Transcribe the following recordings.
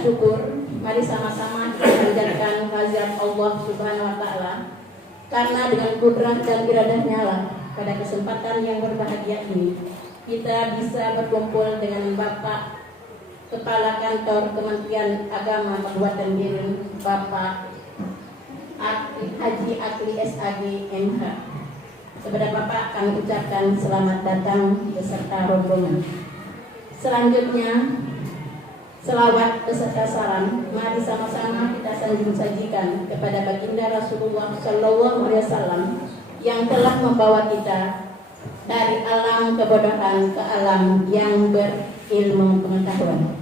syukur, mari sama-sama kita panjatkan kehadirat Allah Subhanahu wa taala. Karena dengan kudrat dan iradahnya lah pada kesempatan yang berbahagia ini kita bisa berkumpul dengan Bapak Kepala Kantor Kementerian Agama Kabupaten Biren, Bapak Haji Akli SAG MH. Kepada Bapak kami ucapkan selamat datang beserta rombongan. Selanjutnya, selawat beserta salam mari sama-sama kita sajikan kepada baginda Rasulullah Shallallahu Alaihi Wasallam yang telah membawa kita dari alam kebodohan ke alam yang berilmu pengetahuan.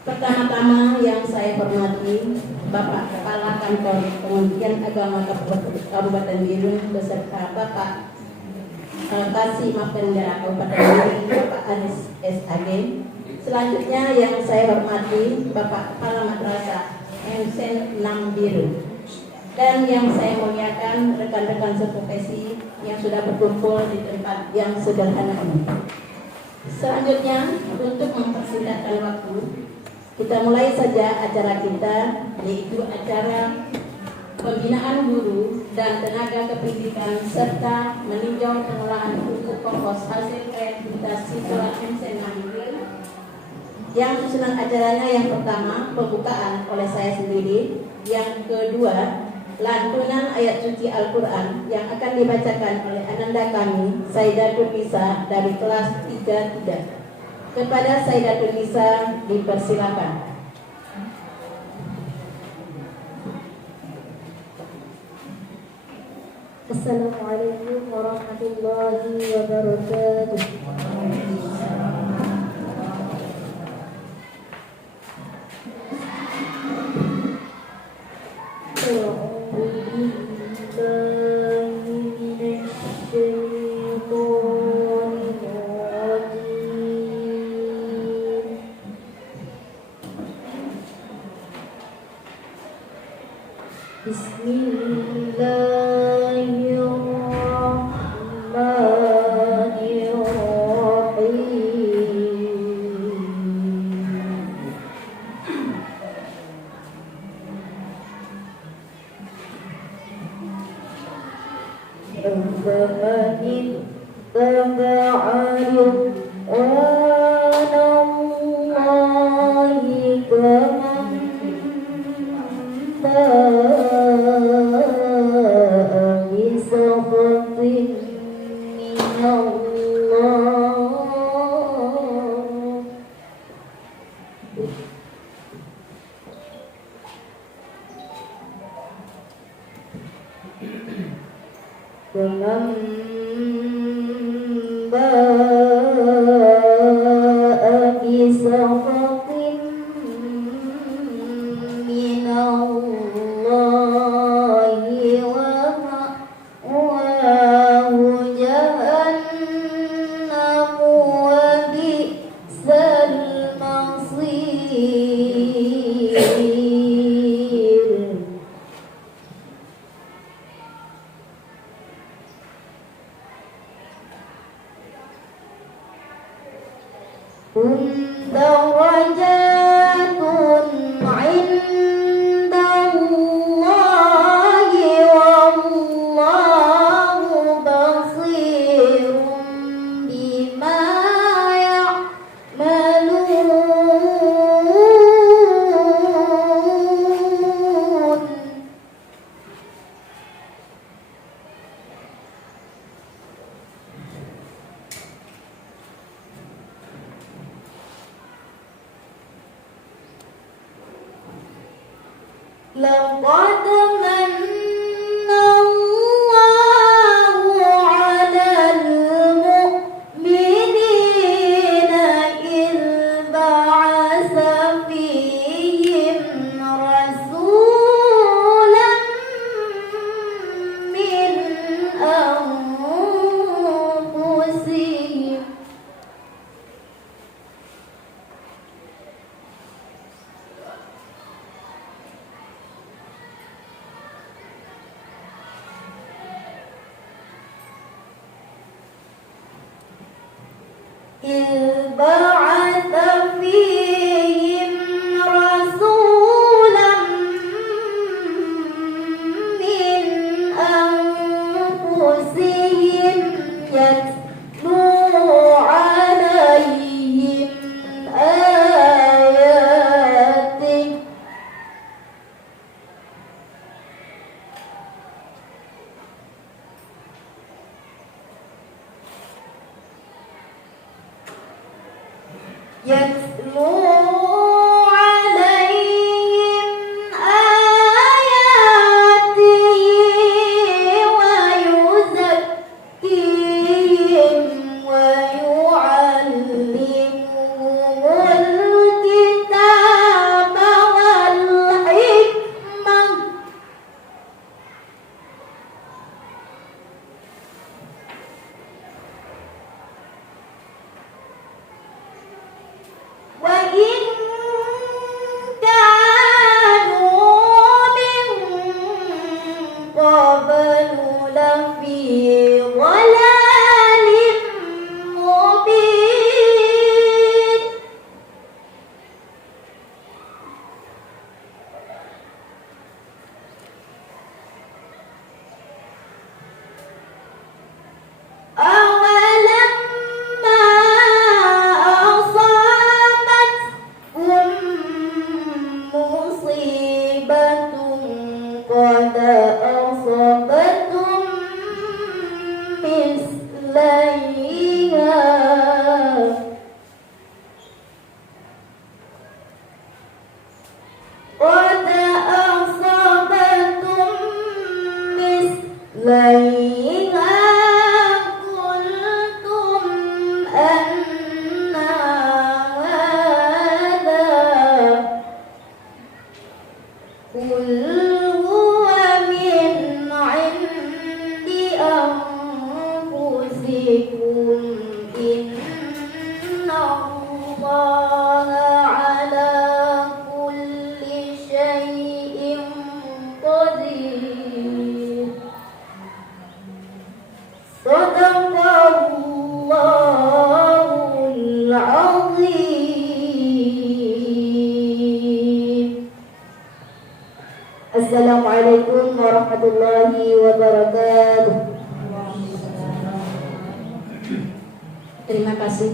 Pertama-tama yang saya hormati Bapak Kepala Kantor Kementerian Agama Kabupaten Biren beserta Bapak Kasih Mapendra Kabupaten Biren, Bapak Anis SAG. Selanjutnya yang saya hormati Bapak Kepala Madrasah MSen 6 Biru, dan yang saya muliakan rekan-rekan seprofesi yang sudah berkumpul di tempat yang sederhana ini. Selanjutnya, untuk mempersingkatkan waktu, kita mulai saja acara kita, yaitu acara pembinaan guru dan tenaga kependidikan serta meninjau pengolahan pupuk kompos hasil kreativitas siswa MSen 6 Biru. Yang susunan acaranya yang pertama pembukaan oleh saya sendiri, yang kedua lantunan ayat suci Al-Quran yang akan dibacakan oleh ananda kami Sayyidatul Nisa dari kelas 33. Kepada Sayyidatul Nisa dipersilakan. Assalamualaikum warahmatullahi wabarakatuh. لقد من الله على المؤمنين إذ بعث فيهم رسولا من أنفسهم إذ بعث فيهم رسولا يتلو عليهم آياته ويزكيهم ويعلمهم الكتاب والحكمة وإن كانوا من قبل لفي ضلال مبين أولما أصابتكم مصيبة قد أصبتم مثليها قد أصبتم مثليها قلتم أن هذا قل هو من عند أنفسكم إن الله على كل شيء قدير صدق الله العظيم. Assalamualaikum warahmatullahi wabarakatuh. Terima kasih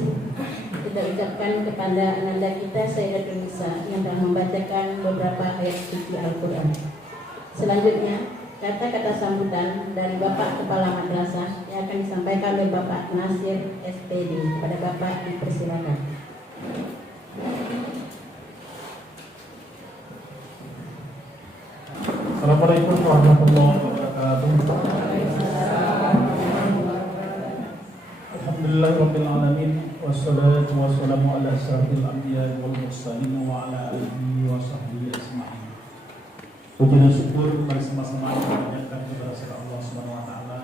kita ucapkan kepada ananda kita Sayyidatul Nisa yang telah membacakan beberapa ayat suci Al-Quran. Selanjutnya kata-kata sambutan dari Bapak Kepala Madrasah yang akan disampaikan oleh Bapak Nasir SPD. Kepada Bapak dipersilakan. Assalamualaikum warahmatullahi wabarakatuh. Alhamdulillahirabbil alamin wassalatu wassalamu ala asyrafil anbiya'i wal mursalin wa ala alihi wa sahbihi ajma'in. Puji dan syukur mari sama-sama kita panjatkan kepada Allah Subhanahu wa taala.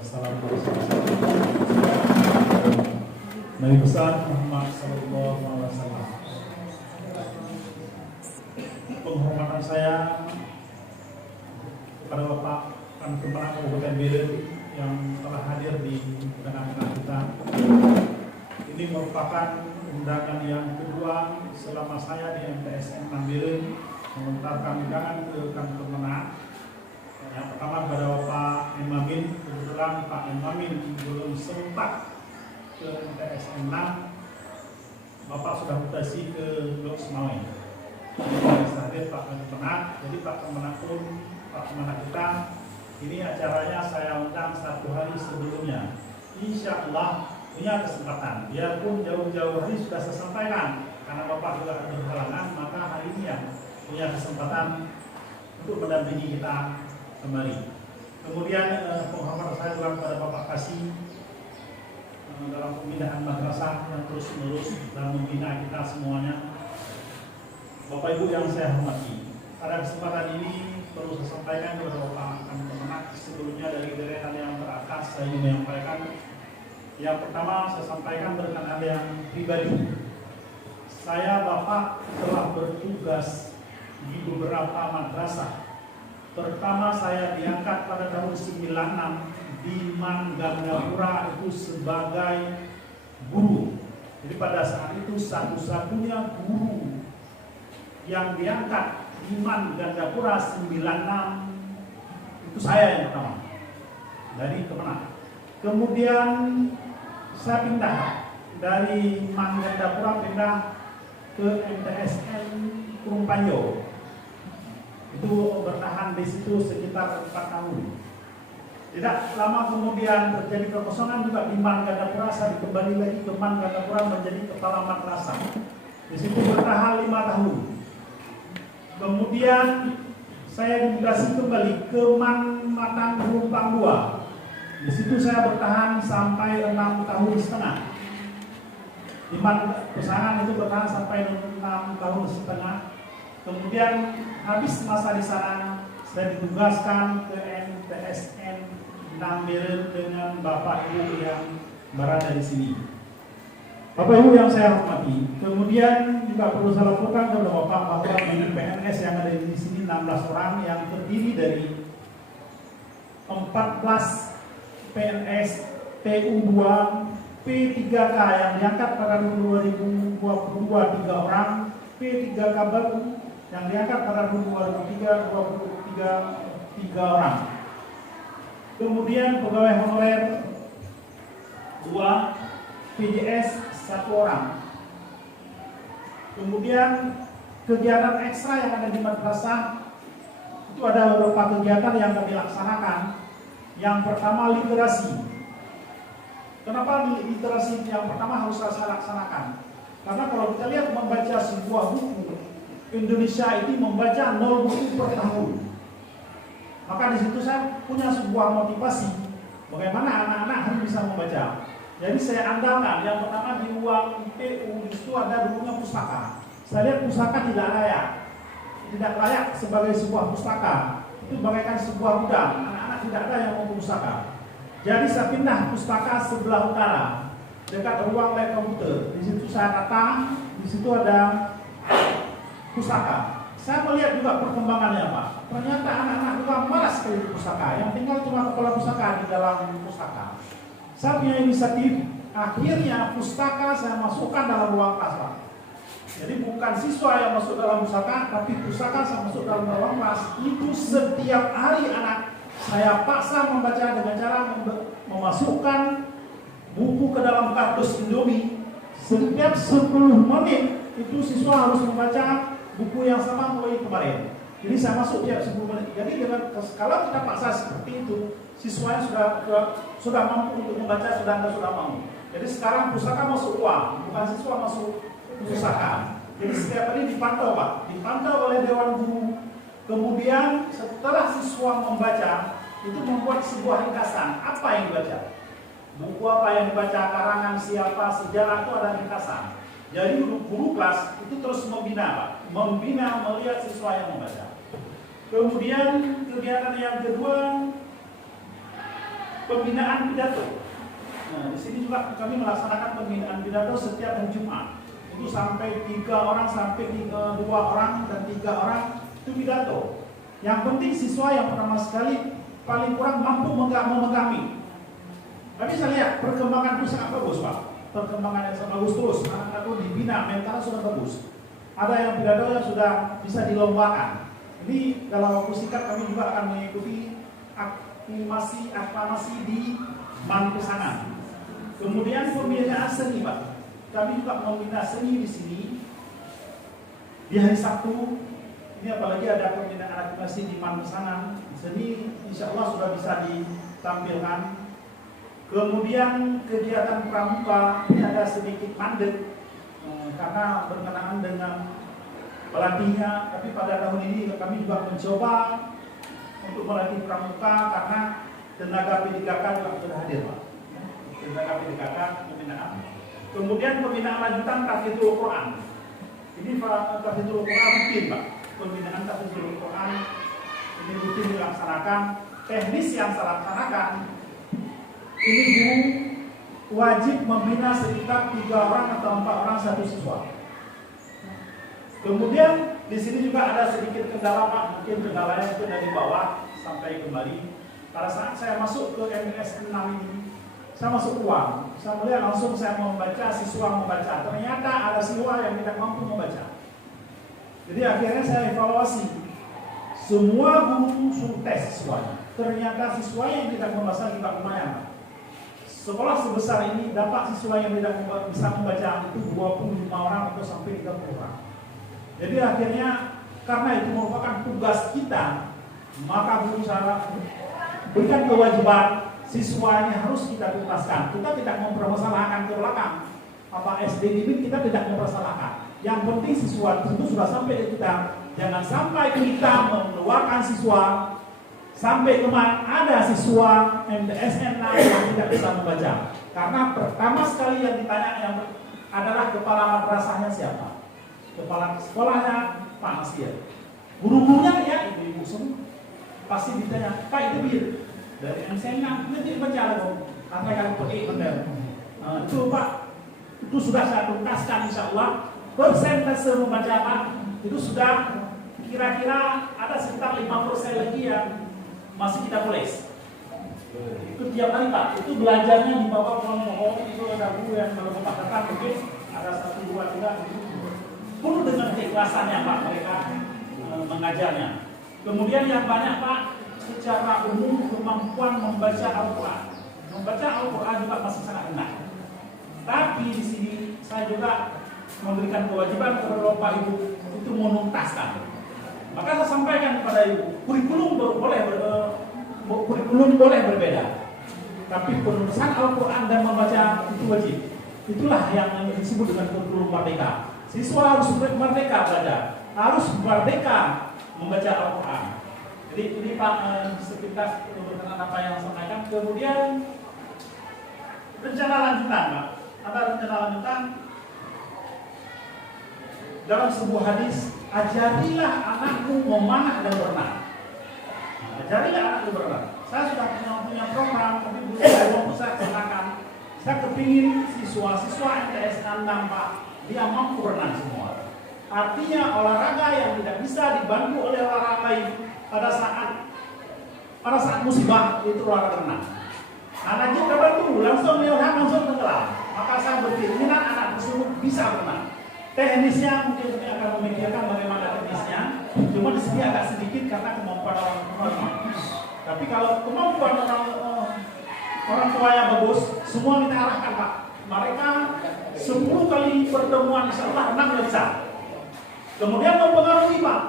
Salam Nabi besar Muhammad sallallahu alaihi wasallam. Penghormatan saya kepada Bapak Kan Kemenang Kabupaten Biren yang telah hadir di tengah-tengah kita. Ini merupakan undangan yang kedua selama saya di MTSN Biren mengantarkan undangan ke Kan Kemenang. Yang pertama kepada Bapak Emamin, kebetulan Pak Emamin belum sempat ke MTSN 6, Bapak sudah mutasi ke Blok Semawe. Ini hadir Pak Kemenang, jadi Pak Kemenang pun Pak Kemenang kita ini acaranya saya undang 1 hari sebelumnya. Insya Allah punya kesempatan. Biarpun jauh-jauh hari sudah saya sampaikan, karena Bapak juga berhalangan, maka hari ini ya punya kesempatan untuk mendampingi kita kembali. Kemudian penghormatan saya juga kepada Bapak Kasih dalam pembinaan madrasah yang terus-menerus dan membina kita semuanya. Bapak Ibu yang saya hormati, pada kesempatan ini perlu saya sampaikan kepada Bapak Kan Kemenang. Sebelumnya dari deretan yang teratas saya ingin menyampaikan. Yang pertama saya sampaikan berkenaan yang pribadi. Saya Bapak telah bertugas di beberapa madrasah. Pertama saya diangkat pada tahun 96 di Manggapura itu sebagai guru. Jadi pada saat itu satu-satunya guru yang diangkat Iman Gandapura 96 itu saya yang pertama dari Kemenang. Kemudian saya pindah dari Iman Gandapura pindah ke MTSN Kurungpanjo. Itu bertahan di situ sekitar 4 tahun. Tidak lama kemudian terjadi kekosongan juga di Man Gandapura, saya kembali lagi ke Man Gandapura menjadi kepala madrasah. Di situ bertahan 5 tahun. Kemudian saya dimutasi kembali ke Man Matang Rumpang 2. Di situ saya bertahan sampai 6 tahun setengah. Di Man Pesangan itu bertahan sampai 6 tahun setengah. Kemudian habis masa di sana, saya ditugaskan ke MTSN Namberen dengan Bapak Ibu yang berada di sini. Bapak Ibu yang saya hormati, kemudian juga perlu saya laporkan kepada Bapak bahwa di PNS yang ada di sini 16 orang yang terdiri dari 14 PNS TU2 P3K yang diangkat pada 2022 3 orang, P3K baru yang diangkat pada 2023 3 orang. Kemudian pegawai honorer 2, PJS 1 orang. Kemudian kegiatan ekstra yang ada di madrasah itu ada beberapa kegiatan yang kami laksanakan. Yang pertama literasi. Kenapa literasi yang pertama harus saya laksanakan? Karena kalau kita lihat membaca sebuah buku, Indonesia ini membaca 0 buku per tahun. Maka di situ saya punya sebuah motivasi bagaimana anak-anak harus bisa membaca. Jadi saya andalkan yang pertama di ruang PU itu ada dulunya pustaka. Saya lihat pustaka tidak layak sebagai sebuah pustaka. Itu bagaikan sebuah gudang. Anak-anak tidak ada yang mau pustaka. Jadi saya pindah pustaka sebelah utara dekat ruang lab komputer. Di situ saya datang, di situ ada pustaka. Saya melihat juga perkembangannya Pak. Ternyata anak-anak juga malas ke pustaka. Yang tinggal cuma kepala pustaka di dalam pustaka. Saya punya inisiatif, akhirnya pustaka saya masukkan dalam ruang kelas Pak. Jadi bukan siswa yang masuk dalam pustaka, tapi pustaka saya masuk dalam ruang kelas. Itu setiap hari anak saya paksa membaca dengan cara memasukkan buku ke dalam kardus Indomie. Setiap 10 menit itu siswa harus membaca buku yang sama mulai kemarin. Jadi saya masuk tiap 10 menit. Jadi dengan kalau kita paksa seperti itu, siswanya sudah mampu untuk membaca, sudah mau. Jadi sekarang pustaka masuk uang, bukan siswa masuk pustaka. Jadi setiap hari dipantau Pak, dipantau oleh Dewan Guru. Kemudian setelah siswa membaca, itu membuat sebuah ringkasan apa yang dibaca. Buku apa yang dibaca, karangan siapa, sejarah itu ada ringkasan. Jadi guru kelas itu terus membina Pak, membina melihat siswa yang membaca. Kemudian kegiatan yang kedua, pembinaan pidato. Nah, di sini juga kami melaksanakan pembinaan pidato setiap hari Jumat. Itu sampai 3 orang, sampai 2 orang dan 3 orang itu pidato. Yang penting siswa yang pertama sekali paling kurang mampu memegami. Tapi saya lihat perkembangan itu sangat bagus Pak. Perkembangan yang sangat bagus terus. Anak-anak itu dibina, mental sudah bagus. Ada yang pidato yang sudah bisa dilombakan. Ini dalam waktu singkat kami juga akan mengikuti aklamasi di Man Pesangan. Kemudian pembinaan seni Pak. Kami juga membina seni di sini. Di hari Sabtu ini apalagi ada pembinaan aklamasi di Man Pesangan. Seni insya Allah sudah bisa ditampilkan. Kemudian kegiatan pramuka ini ada sedikit mandek karena berkenaan dengan pelatihnya. Tapi pada tahun ini kami juga mencoba untuk melatih pramuka karena tenaga PDKK juga sudah hadir Pak. Tenaga PDKK pembinaan. Kemudian pembinaan lanjutan Tahfidzul Quran. Ini Tahfidzul Quran rutin Pak. Pembinaan Tahfidzul Quran ini rutin dilaksanakan. Teknis yang saya laksanakan, ini guru wajib membina sekitar 3 orang atau 4 orang satu siswa. Kemudian di sini juga ada sedikit kendala Pak, mungkin kendalanya itu dari bawah sampai kembali. Pada saat saya masuk ke MTSN 6 ini, saya masuk uang. Saya melihat langsung saya membaca, siswa membaca. Ternyata ada siswa yang tidak mampu membaca. Jadi akhirnya saya evaluasi. Semua guru suruh tes siswanya. Ternyata siswa yang tidak membaca juga lumayan. Sekolah sebesar ini dapat siswa yang tidak bisa membaca itu 25 orang atau sampai 30 orang. Jadi akhirnya karena itu merupakan tugas kita, maka guru saya bukan kewajiban siswanya harus kita tuntaskan. Kita tidak mempermasalahkan ke belakang. Apa SD ini kita tidak mempermasalahkan. Yang penting siswa itu sudah sampai ke kita. Jangan sampai kita mengeluarkan siswa sampai kemana ada siswa MTSN yang tidak bisa membaca. Karena pertama sekali yang ditanya yang adalah kepala madrasahnya siapa? Kepala sekolahnya Pak Nasir. Guru-gurunya ya ibu-ibu semua. Pasti ditanya, Pak itu bir dari MCN nanti baca dong. Karena kan pergi benar. Itu Pak, itu sudah saya tuntaskan insya Allah. Persentase membaca Pak itu sudah kira-kira ada sekitar 5% lagi yang masih kita tulis. Itu tiap hari Pak, itu belajarnya di bawah pohon itu ada guru yang kalau Bapak datang mungkin ada 1, 2, 3 penuh dengan keikhlasannya Pak mereka mengajarnya. Kemudian yang banyak Pak, secara umum kemampuan membaca Al-Quran. Membaca Al-Quran juga masih sangat rendah. Tapi di sini saya juga memberikan kewajiban kepada Bapak Ibu itu menuntaskan. Maka saya sampaikan kepada Ibu, kurikulum boleh berbeda. Tapi penulisan Al-Quran dan membaca itu wajib. Itulah yang disebut dengan kurikulum merdeka. Siswa harus merdeka belajar, harus merdeka membaca Al-Quran. Jadi ini Pak sekitar berkenaan apa yang saya sampaikan. Kemudian rencana lanjutan Pak. Ada rencana lanjutan dalam sebuah hadis, ajarilah anakmu memanah dan berenang. Ajarilah anakmu berenang. Saya sudah punya program, tapi belum saya kerjakan. Saya kepingin siswa MTS 6 Pak, dia mampu berenang semua. Artinya olahraga yang tidak bisa dibantu oleh olahraga lain pada saat musibah itu olahraga renang. Anaknya terbantu langsung melihat langsung tenggelam. Maka saya berpikir anak tersebut bisa berenang. Teknisnya mungkin akan memikirkan bagaimana teknisnya. Cuma di sini agak sedikit karena kemampuan orang tua. Tapi kalau kemampuan orang tua yang bagus, semua kita arahkan Pak. Mereka 10 kali pertemuan insyaallah renang bisa. Kemudian mempengaruhi Pak.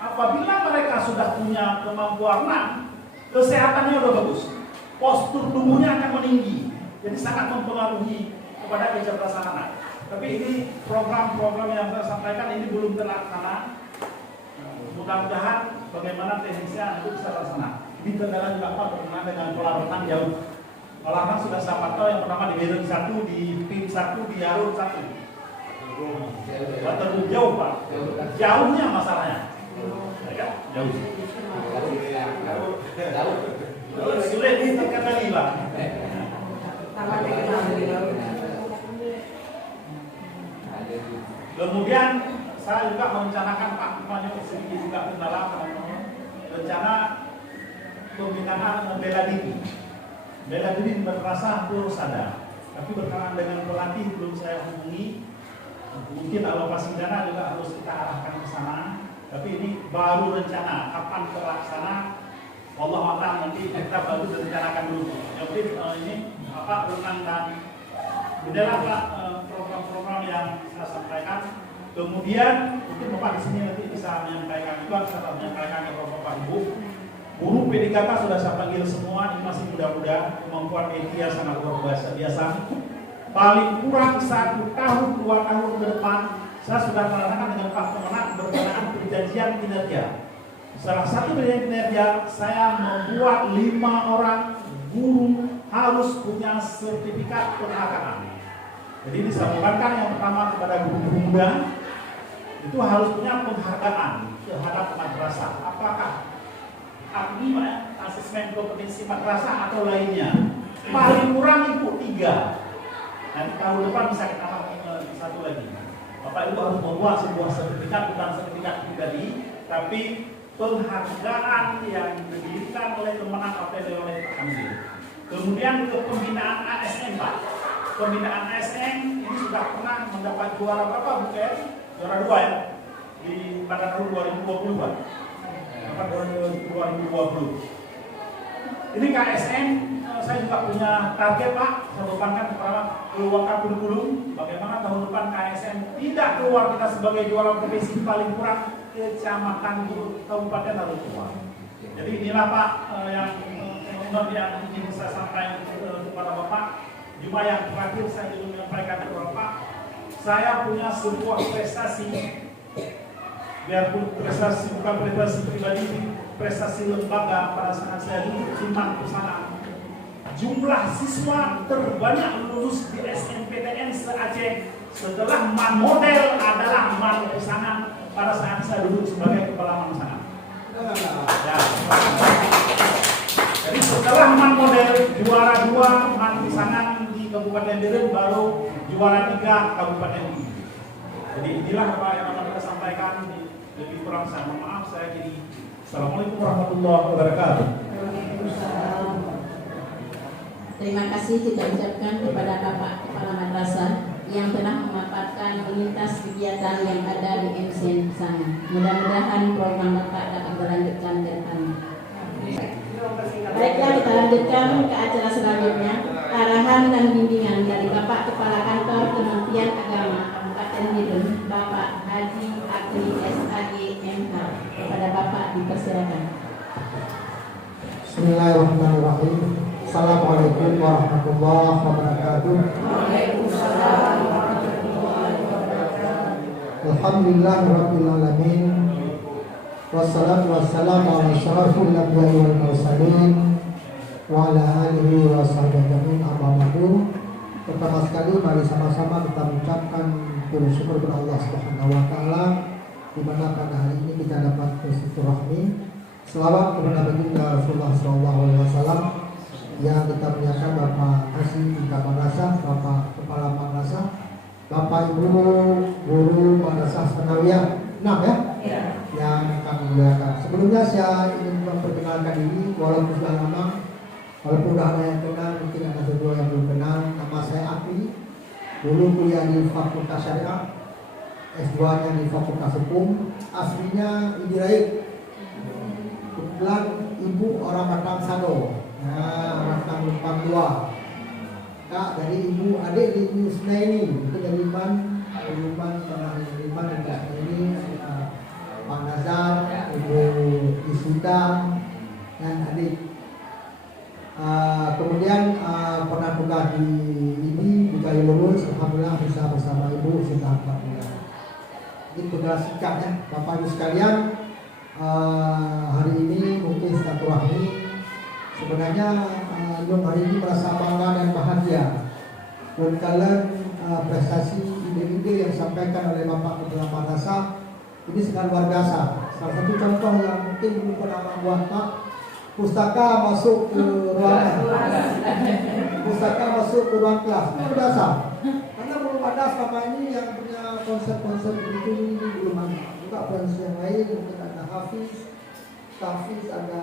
Apabila mereka sudah punya kemampuan renang, kesehatannya sudah bagus. Postur tubuhnya akan meninggi. Jadi sangat mempengaruhi kepada kecerdasan anak. Tapi ini program-program yang saya sampaikan ini belum terlaksana. Mudah-mudahan bagaimana teknisnya itu bisa terlaksana. Di Kendala juga Pak berkenaan dengan kolam renang jauh. Kolam renang sudah saya pantau yang pertama di Beren 1, di PIM 1, di Yarun 1. Terlalu jauh Pak. Jauhnya masalahnya. Jauh. Sulit terkendali Pak. Kemudian saya juga merencanakan Pak, sedikit juga kendala rencana pembinaan bela diri. Bela diri berrasa terus ada, tapi berkenaan dengan pelatih belum saya hubungi. Mungkin alokasi dana juga harus kita arahkan ke sana. Tapi ini baru rencana, kapan terlaksana? Allah a'lam, nanti kita baru rencanakan dulu. Jadi ini apa renang dan inilah Pak program-program yang saya sampaikan. Kemudian mungkin Bapak di sini nanti bisa menyampaikan juga, saya menyampaikan kepada Bapak Ibu. Guru PDKK sudah saya panggil semua, ini masih muda-muda, kemampuan media sangat luar biasa. Paling kurang 1 tahun, 2 tahun ke depan, saya sudah melaksanakan dengan Pak Kemenang berkenaan perjanjian kinerja. Salah satu perjanjian kinerja, saya membuat 5 orang guru harus punya sertifikat penghargaan. Jadi disampaikan yang pertama kepada guru-guru muda, itu harus punya penghargaan terhadap madrasah. Apakah asesmen kompetensi madrasah atau lainnya? Paling kurang itu 3. Nanti tahun depan bisa kita tambah 1 lagi. Bapak Ibu harus membuat sebuah sertifikat, bukan sertifikat pribadi, tapi penghargaan yang didirikan oleh Kemenang APD oleh Pak Hamzil. Kemudian ke pembinaan ASN Pak. Pembinaan ASN ini sudah pernah mendapat juara berapa bukan? Juara 2 ya di pada tahun 2020 Pak. Pada 2020. Ini KSN saya juga punya target Pak. Saya bebankan pertama keluarkan kurikulum. Bagaimana tahun depan KSN tidak keluar kita sebagai juara provinsi paling kurang kecamatan kabupaten harus keluar. Jadi inilah Pak yang not yang ingin saya sampaikan kepada Bapak. Cuma yang terakhir saya ingin menyampaikan ke Bapak, saya punya sebuah prestasi, biarpun prestasi bukan prestasi pribadi, prestasi lembaga pada saat saya duduk di Mangkusalam. Jumlah siswa terbanyak lulus di SNPTN se-Aceh setelah Man Model adalah Mangkusalam pada saat saya duduk sebagai kepala Mangkusalam. Ya. Jadi setelah Man Model juara 2 Mangkusalam di Kabupaten Biren, baru juara 3 Kabupaten ini. Jadi inilah apa yang akan kita sampaikan. Lebih kurang saya mohon maaf, saya kiri. Assalamualaikum warahmatullahi wabarakatuh. Terima kasih kita ucapkan kepada Bapak Kepala Madrasah yang telah memaparkan lintas kegiatan yang ada di MCN sana. Mudah-mudahan program Bapak dapat berlanjutkan ke depannya. Baiklah, kita lanjutkan ke acara selanjutnya. Arahan dan bimbingan dari Bapak Kepala Kantor Kementerian Agama Kabupaten Biren, Bapak Haji Akli SAG MH. Kepada Bapak dipersilakan. Bismillahirrahmanirrahim. Assalamualaikum warahmatullahi wabarakatuh. Waalaikumsalam warahmatullahi wabarakatuh. Alhamdulillahirabbil alamin. Wassalatu wassalamu ala asyrafil anbiya'i wal mursalin wa ala alihi wa sahbihi ajmain, amma ba'du. Pertama sekali mari sama-sama kita mengucapkan puji syukur kepada Allah Subhanahu wa taala di mana pada hari ini kita dapat bersilaturahmi. Selawat kepada baginda Rasulullah SAW yang kita muliakan Bapak Haji Tingkat Madrasah, Bapak Kepala Madrasah, Bapak Ibu Guru Madrasah Sanawiyah 6 ya? Ya. Yang kami muliakan. Sebelumnya saya ingin memperkenalkan diri, walaupun sudah lama, walaupun sudah ada yang kenal, mungkin ada kedua yang belum kenal. Nama saya Akli, dulu kuliah di Fakultas Syariah, S2-nya di Fakultas Hukum, aslinya Indiraik. Kebetulan ibu orang Batam Sado, orang Batam Lumpang 2. Kak dari ibu adik di ibu Sunaini, itu dari Liman pernah dari Liman dan ini ada Pak Nazar, ibu Isita dan adik. Kemudian pernah tugas di ini Kayu Lurus, alhamdulillah bisa bersama ibu sudah 4 bulan. Ini tugas singkatnya, Bapak Ibu sekalian. Hari ini mungkin silaturahmi. Sebenarnya hari ini merasa bangga dan bahagia dan kalian prestasi ide-ide yang disampaikan oleh Bapak Kepala Madrasah ini sangat luar biasa. Salah satu contoh yang mungkin belum pernah buat Pak, pustaka masuk ke ruangan, pustaka masuk ke ruang kelas, luar biasa. Karena belum ada selama ini yang punya konsep-konsep begitu ini belum ada. Juga proses yang lain mungkin ada Hafiz, ada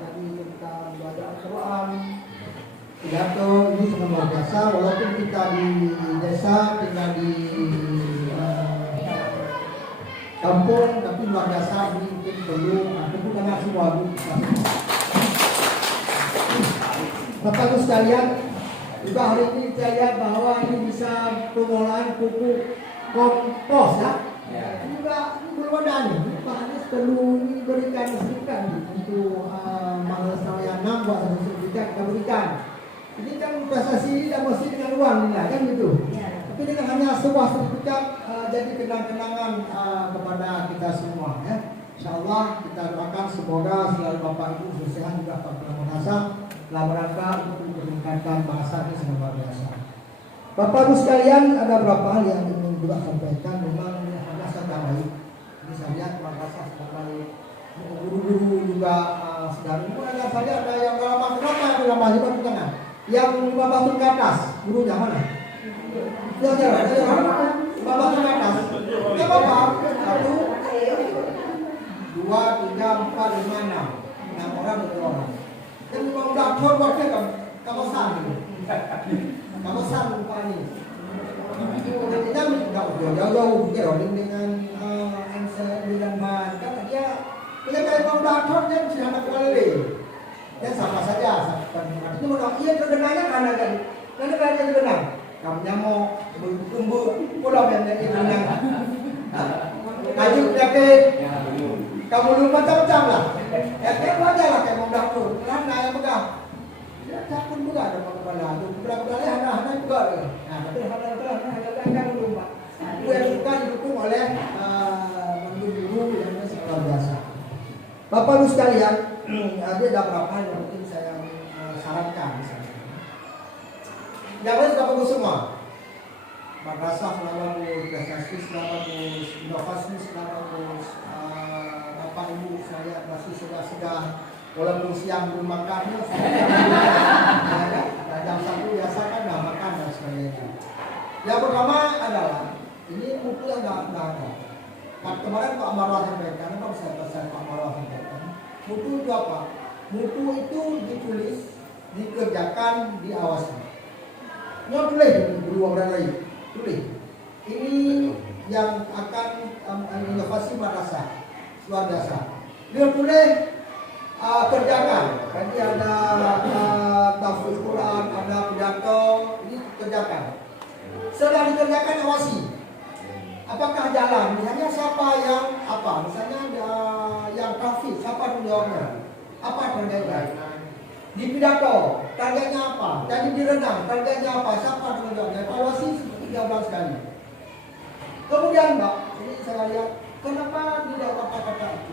tadi tentang baca Al-Quran, pidato, ini sangat luar biasa. Walaupun kita di desa, tinggal di kampung, tapi luar biasa ini mungkin perlu dengan semua Bapak Ibu sekalian, juga hari ini kita lihat bahwa ini bisa pengolahan pupuk kompos ya. Ini juga belum ada nih, Pak Anies perlu diberikan sertifikat untuk Madrasah 6 buat sertifikat kita berikan. Ini kan prestasi ini tidak mesti dengan uang nilai kan gitu. Tapi dengan hanya sebuah sertifikat jadi kenang-kenangan kepada kita semua ya. InsyaAllah kita doakan semoga selalu Bapak Ibu sehat juga Pak Madrasah dalam rangka untuk meningkatkan bahasa ini sangat luar biasa. Bapak Ibu sekalian, ada beberapa hal yang ingin juga sampaikan. Memang madrasah sudah baik. Ini saya lihat madrasah sudah baik. Guru-guru juga sudah. Ada saja ada yang lama juga di tengah. Yang 15 tahun ke atas, gurunya mana? Dia ada 15 tahun ke atas. Ya Bapak, 1, 2, 3, 4, 5, 6 orang, 7 orang. Dan memang udah aktor wakil kawasan lupa ini. Kita nggak jauh-jauh dengan dengan ban. Kan dia kayak konduktor dia sudah nak kali. Dan sama saja. Itu mudah. Iya terdengarnya karena dia terdengar. Kamu nyamuk, tumbuh, pulau yang terdengar. Kayu penyakit. Kamu lupa macam-macam lah. Ya kayak wajar lah kayak konduktor. Karena yang pegang. kepala. Dia takut juga ada kepala. Tu kepala anak-anak juga dia. Nah, tapi anak-anak agak dulu Pak. Itu yang juga didukung oleh guru yang sekolah biasa. Bapak Ibu sekalian, ada beberapa hal yang mungkin saya sarankan misalnya. Yang lain sudah bagus semua. Madrasah sudah bagus, prestasi sudah bagus, inovasi sudah bagus. Bapak Ibu saya masih sudah walaupun siang belum makan, jam 1 biasa kan dah makan dan sebagainya. Yang pertama adalah ini buku yang dah ada. Kemarin Pak Marwah sampaikan, apa saya Pak Marwah sampaikan. Mutu itu apa? Mutu itu ditulis, dikerjakan, diawasi. Nggak tulis guru orang lain, tulis. Ini yang akan inovasi madrasah luar biasa. Dia tulis kerjakan. Nanti ada tafsir Quran, ada pidato, ini kerjakan. Setelah dikerjakan awasi. Apakah jalan? Misalnya siapa yang apa? Misalnya yang kafir, siapa jawabnya? Apa targetnya? Di pidato, targetnya apa? Tadi di renang, targetnya apa? Siapa jawabnya? Evaluasi seperti 13 kali. Kemudian Mbak, ini saya lihat kenapa tidak kata-kata itu?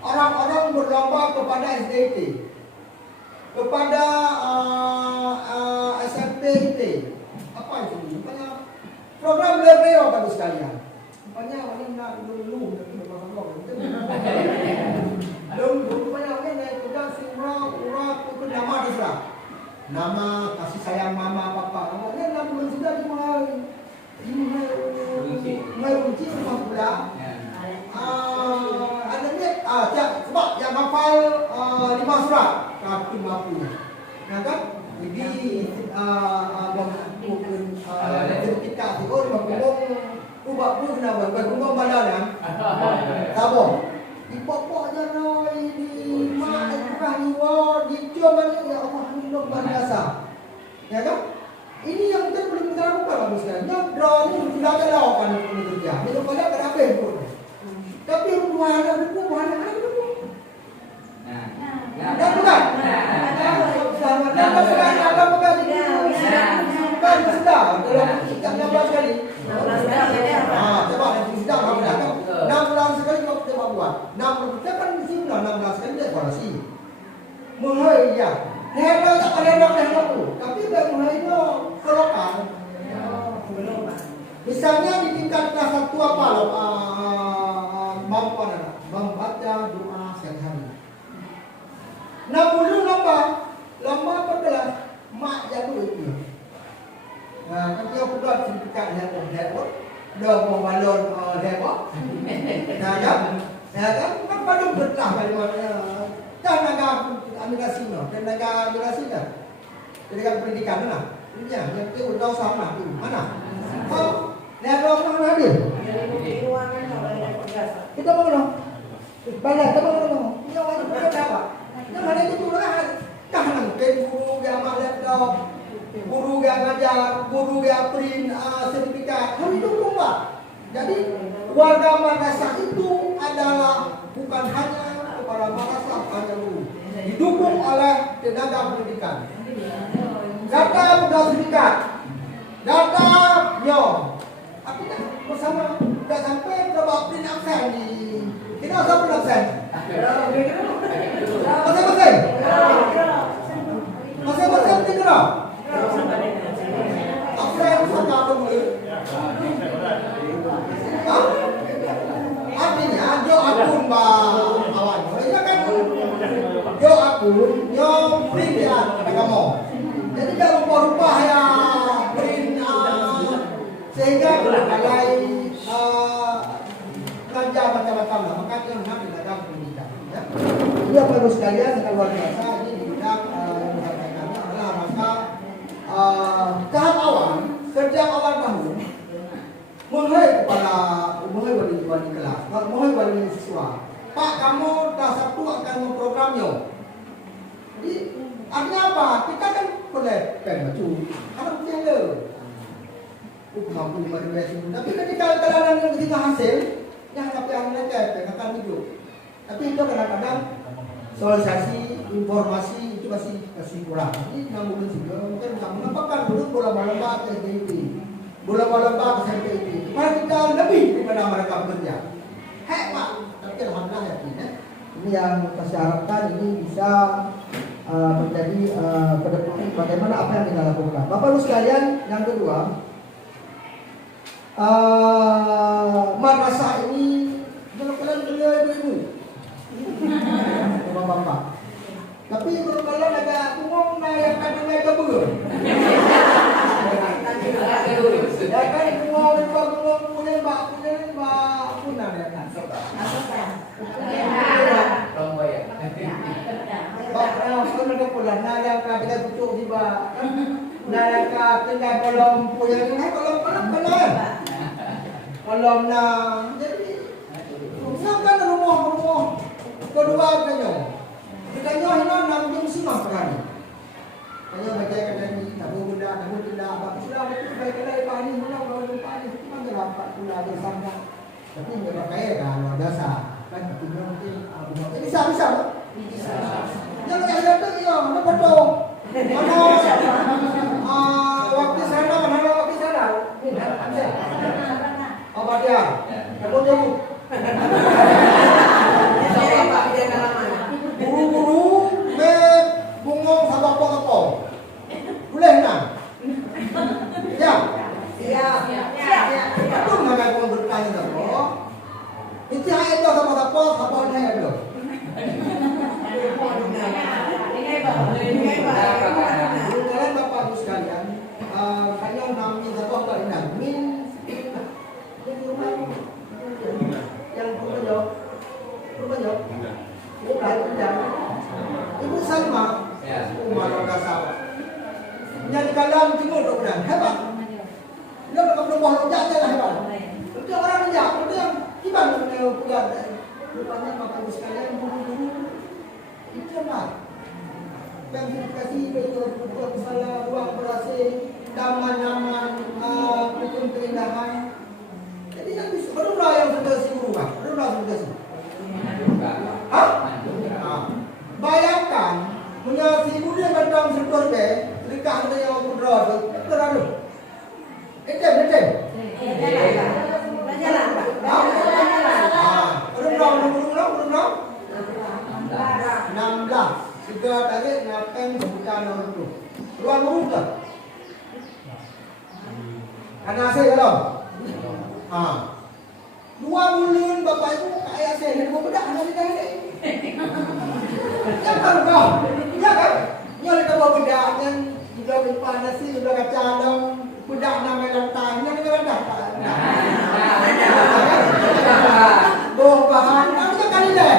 Orang-orang berlomba kepada SDIT, kepada SMP IT. Apa itu? Program beliau bagus sekalian. Rupanya orang nak dulu rupanya orang naik pegang surah itu nama di surah. Nama kasih sayang mama papa. Awalnya nak belum sudah dimulai kunci rumah pula. Adanya sebab yang hafal 5 surat satu mampu. Nah kan jadi sertifikat itu berhubung ubah pun kenapa berhubung badan tabung dipopok je noi di mak bukan niwa di cium ya Allah ini luar biasa ya kan ini yang kita belum kita lakukan bagus kan yang draw ini sudah ada lakukan ini kerja itu pada kenapa pun tapi rumahnya itu mana ada dan bukan sudah dalam kita 16 kali. Coba nanti sedang kamu datang. 16 sekali kita buat. 6 kita kan mesti 16 kali dia evaluasi. Mulai ya. Hero tak ada hero tu. Tapi dah mulai itu kelokal. Misalnya di tingkat kelas 1 apa loh? Mampu anak, membaca doa sehari-hari. 60 lomba apa kelas? Mak jago itu. Nah, nanti aku buat sertifikat level, dah mau balon level. Nah, kan balon bertah bagaimana? Tenaga administrasi no, tenaga administrasi dah. Tenaga pendidikan mana? Ini yang itu udah sama tu. Mana? Oh, level mana hadir? Kita mau dong. Balik, kita mau dong. Ini orang berapa? Yang mana itu lah? Kahana mungkin guru yang laptop, guru yang ngajar, guru yang print sertifikat, harus didukung Pak. Jadi warga madrasah itu adalah bukan hanya kepala madrasah hanya guru, didukung oleh tenaga pendidikan. Data sudah sertifikat, data nyom, tapi tak bersama tidak sampai berapa print absen di kita sampai absen. Masing-masing di mana? Absen sudah boleh. Artinya jo akun awan. Ini kan jo akun yang print ya kamu. Jadi jangan berubah ya print sehingga berbagai belajar macam-macam lah. Makanya harus belajar pendidikan. Ya. Jadi apa ibu sekalian sangat luar biasa ini di bidang yang adalah rangka tahap awal setiap awal tahun mulai kepala wali kelas, mulai wali siswa. Pak, kamu dah Sabtu akan memprogramnya. Jadi artinya apa? Kita kan boleh baju, karena punya le. Mampu 5 tapi ketika kadang-kadang ketika hasil yang tapi yang mereka akan hidup. Tapi itu kadang-kadang sosialisasi informasi itu masih kurang. Ini 6 bulan juga mungkin nggak mengapakan belum bola-bola ke SDIP, bola-bola ke SDIP. Mari kita lebih daripada mereka bekerja. Hebat, tapi alhamdulillah yakin ya. Ini yang saya harapkan ini bisa menjadi ke depan bagaimana apa yang kita lakukan. Bapak Ibu sekalian, yang kedua, madrasah ini kalau kalian beliau ibu-ibu, bapak-bapak. Tapi kalau kalian agak umum, yang kata mereka belum. Ya kan ngomong punya mbak punya ya kan. Kalau ada pulang, nada kita tutup di bawah. Nada kita kolom punya ini kolom kolom. Kolom na jadi kan rumah kedua kanyo hino nang jum simang perani. Kanyo baca kadang tabu bunda tabu tidak apa sudah itu baik kadang pani mula kalau pani cuma dapat sudah bersama. Tapi enggak pakai kan luar biasa. Kan punya mungkin ini bisa. Jangan ada tu ya, mana foto. Mana waktu sana mana waktu sana. Apa dia? Kamu jauh. Buru-buru bungong sama apa-apa. Boleh nak? Ya. Betul nak aku bertanya apa? Itu ayat tu sama apa? Apa ayat tu? Kalian Bapak Ibu sekalian, kalian namanya apa kali nak? Min yang rumah jauh. Ibu Salma, Umar Rasal. Yang kalian timur dokumen hebat. Dia berkata bahwa jatuh lah hebat. Itu orang bijak, itu yang gimana punya rupanya Bapak Ibu sekalian guru-guru itu hebat. Yang dikasih betul salah ruang berasing, taman-taman, hukum keindahan. Jadi yang barulah yang sudah si berubah, barulah sudah si. Bayangkan punya si ibu dia datang setor be, dekat dengan yang pudra tu, terlalu. Ente. Jalan. Berapa? 16. Tiga tarik ngapain bukan orang tu. Ruang muka. Karena saya kalau. 2 bulan Bapak Ibu kayak saya dan budak anak kita ini. Jangan kau. Ya kan? Nyari bawa budak yang sudah berpanas sih sudah kacang budak nama lantai yang rendah. Bahan ada kali dah.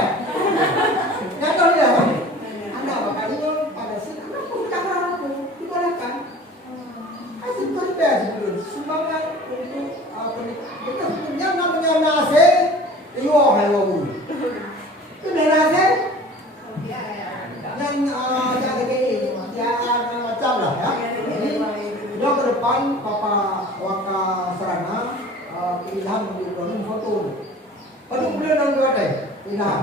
Yang kali dah. Anda Bapak Ibu pada sini budak aku dibolehkan. Asyik kerja sebelum semangat untuk yang namanya nasi, iyo halu. Itu nasi yang jadi macam lah ya. Jadi dia ke depan Papa Waka Serana Ilham di foto. Aduh boleh nang ada Ilham.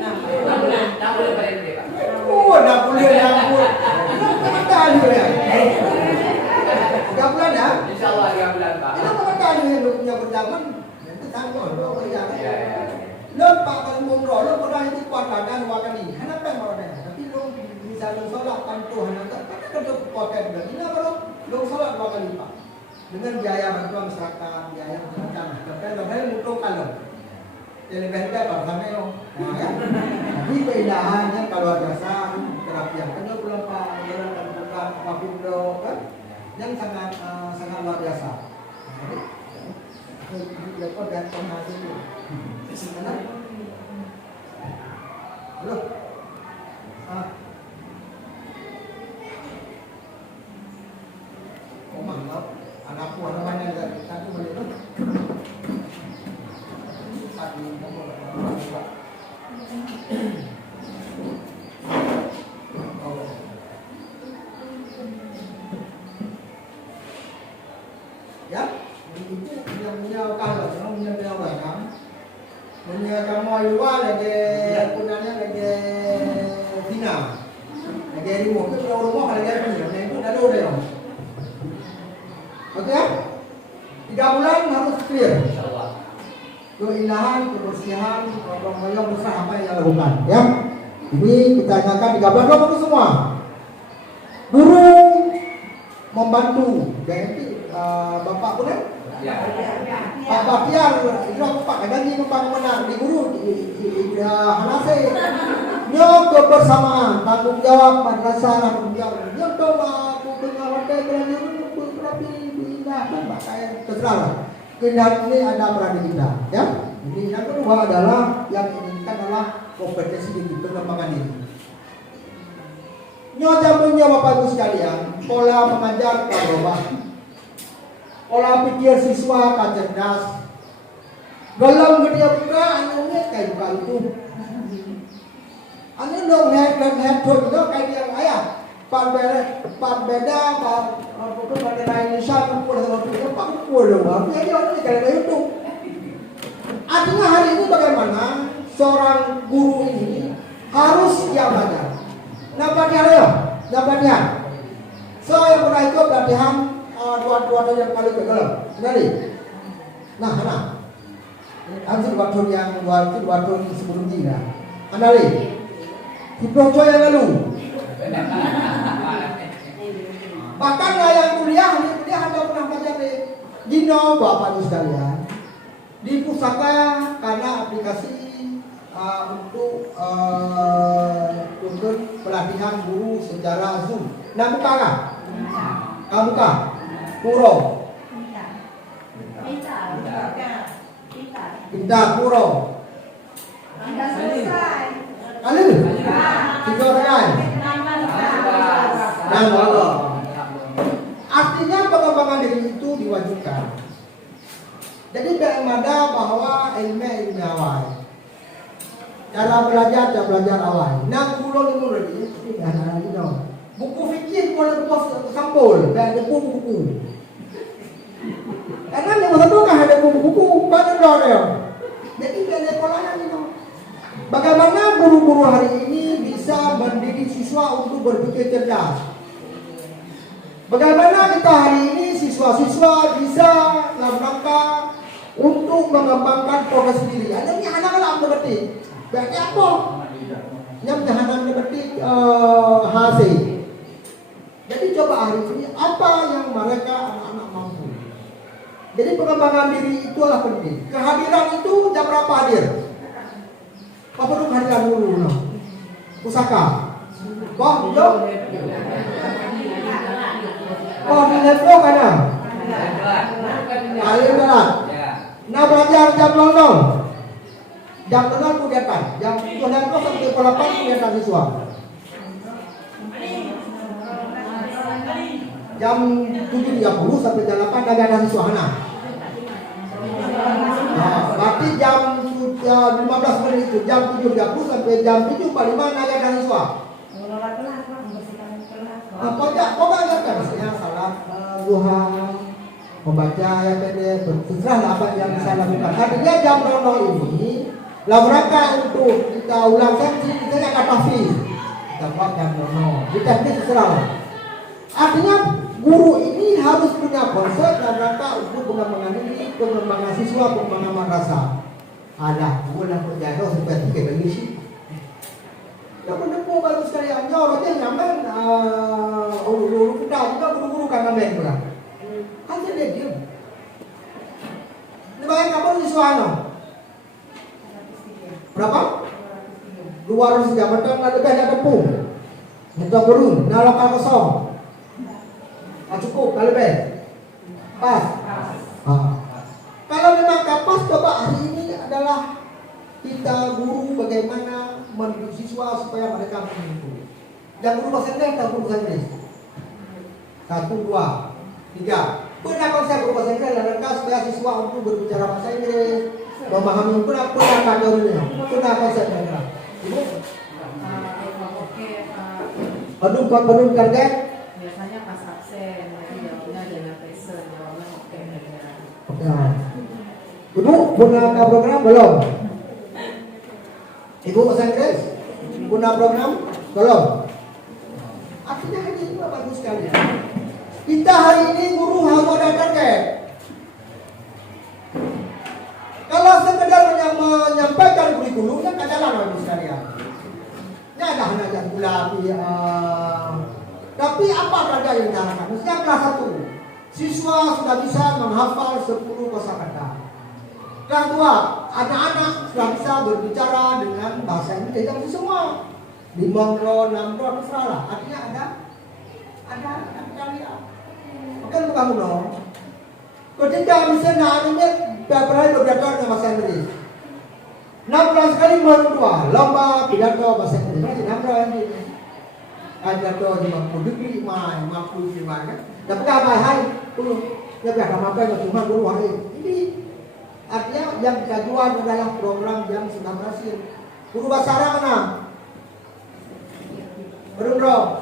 Nak boleh pada ini Pak. Oh, nak boleh rambut. Kita dia. 3 bulan ya? Insyaallah 3 bulan Pak. Itu apa yang punya berjalan? Nanti tanggung dulu berjalan. Lepas kalau umroh, lo pernah itu kuat badan wakan ini. Kenapa yang orang ini? Tapi lo bisa lo solat pantuh anak. Karena kerja pakai benar. Ini baru lo solat 2 kali Pak. Dengan biaya bantuan masyarakat, biaya macam. Tapi lo hay mutu kalau. Jadi benda bersama lo. Tapi keindahannya kalau biasa terapi yang kan pulang Pak, jalan dan bukan apa pindo kan? Yang sangat luar biasa. Lepas datang hasil ini. Mana? Halo. Oh mantap. Anakku ada mana yang satu balik tu? Satu nombor berapa? Ya, itu yang punya kalau orang punya orang kan, punya kamu ayuwa lagi punanya lagi Tina lagi rumah itu rumah lagi punya nah itu ada udah ya oke 3 bulan harus clear Insyaallah. keindahan kebersihan gotong royong besar apa yang dilakukan ya ini kita ingatkan 3 bulan dulu semua guru membantu jadi bapak pun kan Ya. Pak Bapian, itu Pak kadang di menang di guru hanase. Nyo kebersamaan, tanggung jawab madrasah, tanggung jawab. Nyo coba aku dengar waktu berani berapa pindah kan pakai terserah. Keindahan ini ada peran kita, ya. Ini yang kedua adalah yang diinginkan adalah kompetensi di pengembangan diri. Nyo jamunya Bapak Ibu sekalian, pola mengajar berubah. Pola pikir siswa kan cerdas. Dalam media buka, anunya kayak buka itu. Anu dong head tuh kayak yang ayah. Pan beda, bukan pada Indonesia, kumpul sama itu, pak kumpul dong. Tapi aja orang ini kayak itu. Artinya hari ini bagaimana seorang guru ini harus dia belajar. Nampaknya ya, nampaknya. So yang pernah ikut latihan dua yang paling begal, dari. Nah, anjir waktu yang waktu sebelum dia, andali. Di projo yang lalu. Bahkan yang kuliah ada pernah belajar di Dino Bapak Ibu sekalian di pusaka karena aplikasi untuk pelatihan guru secara Zoom. Nah buka nggak? Buka. Puro. Pintar Puro. Alil. Tiga orang. Dan Allah. Artinya pengembangan diri itu diwajibkan. Jadi tidak ada bahwa ilmu awal. Cara belajar awal. Nah, kulo ini buku fikih boleh buat sampul dan ada buku. Karena yang satu kan ada buku pada dorel. Jadi ada polanya itu. Bagaimana guru-guru hari ini bisa mendidik siswa untuk berpikir cerdas? Bagaimana kita hari ini siswa-siswa bisa dalam rangka untuk mengembangkan progres diri? Ada yang anak-anak mengerti. Berarti apa? Yang anak mengerti hasil. Jadi coba hari ini apa yang mereka anak-anak mampu. Jadi pengembangan diri itu adalah penting. Kehadiran itu jam berapa hadir? Apa dulu kehadiran dulu? Pusaka. Kok? Jom. Oh, di laptop ada. Alir berat. Nah belajar jam 00. Jam 00 kegiatan. Jam 7 sampai 8 kegiatan siswa. Jam 7.30 sampai jam 8 kegiatan siswa. Nah, berarti jam 15 menit itu jam 7.30 sampai jam 7.45 kegiatan siswa. Pokoknya kan misalnya salat duha, membaca ayat pendek, berserah apa yang bisa lakukan. Artinya jam 00 ini dalam rangka untuk kita ulang sesi, kita akan tahfiz. Kita buat jam 00. Kita terserah. Artinya guru ini harus punya konsep dalam rangka untuk pengembangan diri, pengembangan siswa, pengembangan madrasah. Ada guna kerjaan seperti kayak begini. Ya benar kok bagus sekali aja orangnya nyaman. Guru kita juga guru-guru kan ngamen pula. Aja dia diam. Ini bayang kamu siswa ano? Berapa? 200 jabatan ada banyak tepung. Untuk guru, nah lokal kosong. Cukup, kalau lebih. Pas. Kalau memang kapas, coba hari ini adalah kita guru bagaimana mendidik siswa supaya mereka mengerti. Yang guru bahasa Inggris atau guru bahasa Inggris? 1, 2, 3. Punya konsep guru bahasa Inggris dalam rangka supaya siswa untuk berbicara bahasa Inggris, memahami punya kajiannya, punya konsepnya. Ibu? Penuh kerja? Biasanya pas absen, nanti jawabnya jangan present, jawabnya oke. Ibu punya program belum? Ibu bahasa Inggris? Guna program? Belum. Artinya ini bagus sekali. Kita hari ini guru harus ada target. Kalau sekedar menyampaikan kurikulumnya tak jalan bagus sekalian. Ini ada hanya gula tapi apa saja yang diharapkan? Misalnya kelas 1, siswa sudah bisa menghafal 10 kosakata. Kelas 2, anak-anak sudah bisa berbicara dengan bahasa Inggris tidak semua. 5 6 terserah. Artinya ada kalian. Bukan kamu dong. Ketika misalnya anaknya berbicara dengan bahasa Inggris. 6 bulan sekali berdua lomba pidato bahasa Inggris. Masih 6 bulan ini. Pidato di 50 degree, 50 di mana? Tapi apa hai? Dulu. Ya biar apa yang Tuhan dulu hari. Ini artinya yang kemajuan adalah program yang sudah berhasil. Guru bahasa Arab mana? Bro.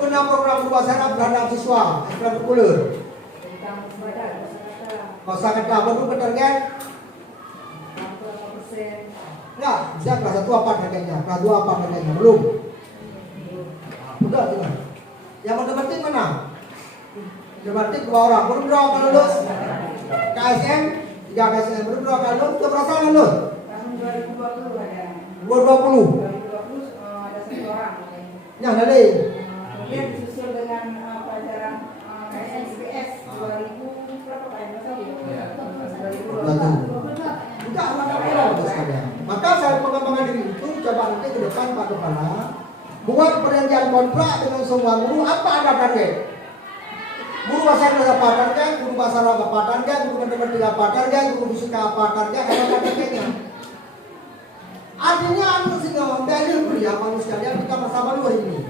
Guna program guru bahasa Arab terhadap siswa ekstrakurikuler. Kosakata baru target? Enggak, bisa kelas 1 apa targetnya? Kelas 2 apa targetnya? Belum. Udah tidak. Yang matematik mana? Matematik 2 orang. Baru berapa kalau lulus? KSM 3 KSM. Baru berapa kalau lulus? Berapa lulus? Tahun 2020 ada. 2020. 2020 ada 1 orang. Yang dari Kemudian disusul dengan pelajaran KSMPS 2000 berapa kali? Maka saya pengembangan diri itu coba nanti ke depan Pak Kepala buat perjanjian kontrak dengan semua guru. Apa ada target? Guru bahasa Inggris apa target? Guru bahasa Arab apa target? Guru matematika apa target? Guru fisika apa target? Ada targetnya. Artinya sehingga dari kuliah manusia yang kita bersama dua ini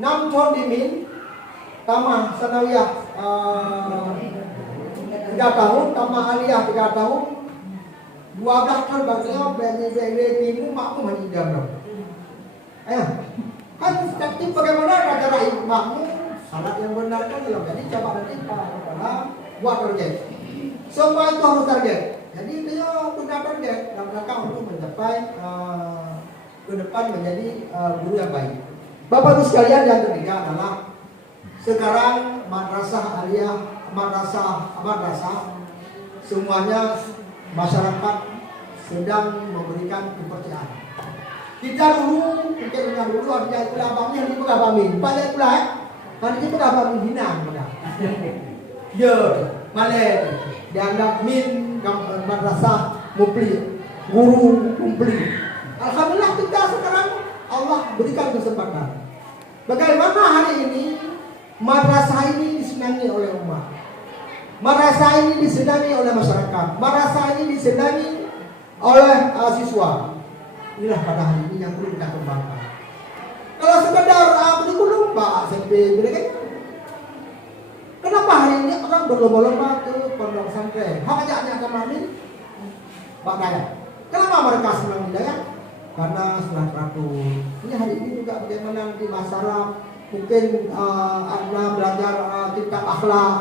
6 dimin tamah sanawiyah 3 tahun, tamah aliyah 3 tahun, 12 tahun bagaimana BNPB timu makmum hanya jam. Kan tapi bagaimana cara makmum salat yang benar kan belum. Jadi coba nanti Pak Kepala buat target. Semua itu harus target. Jadi dia punya target dalam rangka untuk mencapai ke depan menjadi guru yang baik. Bapak Ibu sekalian, yang ketiga adalah sekarang madrasah aliyah, madrasah semuanya masyarakat sedang memberikan kepercayaan. Kita dulu, artinya itulah abangnya di Pegabamin. Pada itulah, hari ini Pegabamin hinang. Ya, Malay dianggap min madrasah mupli, guru mupli. Alhamdulillah kita sekarang Allah berikan kesempatan. Bagaimana hari ini madrasah ini disenangi oleh umat, madrasah ini disenangi oleh masyarakat, madrasah ini disenangi oleh siswa. Inilah pada hari ini yang perlu kita kembangkan. Kalau sekedar kurikulum Pak SMP mereka, kenapa hari ini orang berlomba-lomba ke pondok pesantren? Hak ajaknya kemana? Pak Daya. Kenapa mereka senang hidayah? Karena sudah teratur. Ini hari ini juga bagaimana di masyarakat mungkin Anda belajar kitab akhlak,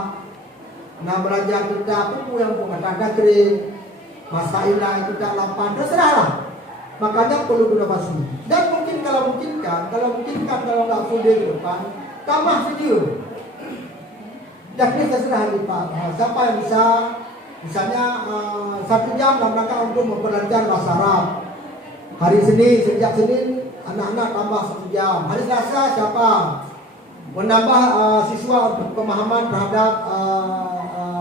Anda belajar kitab buku yang pengetahuan kering, masailah kitab 8, terserahlah. Makanya perlu inovasi. Dan mungkin kalau nggak full day ke depan, tambah video. Jadi terserah nih Pak. Siapa yang bisa, misalnya 1 jam dalam rangka untuk mempelajari bahasa Arab. Hari Senin, sejak Senin anak-anak tambah 1 jam. Hari Selasa siapa? Menambah siswa pemahaman terhadap